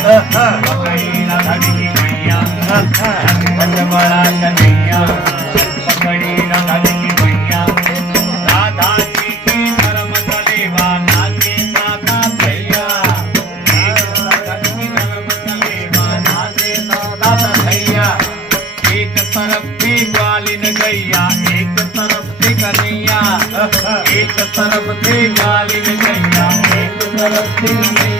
पकड़ी राधा की मैया बड़ा कन्हैया पकड़ी राधा की मैया राधा जी की धर्म कलेवा नाचे दादा भैया राधा की धर्म कलेवा नाचे दादा भैया एक तरफ थी ग्वालिन गैया एक तरफ थी कन्हैया एक तरफ थी ग्वालिन गैया एक तरफ थी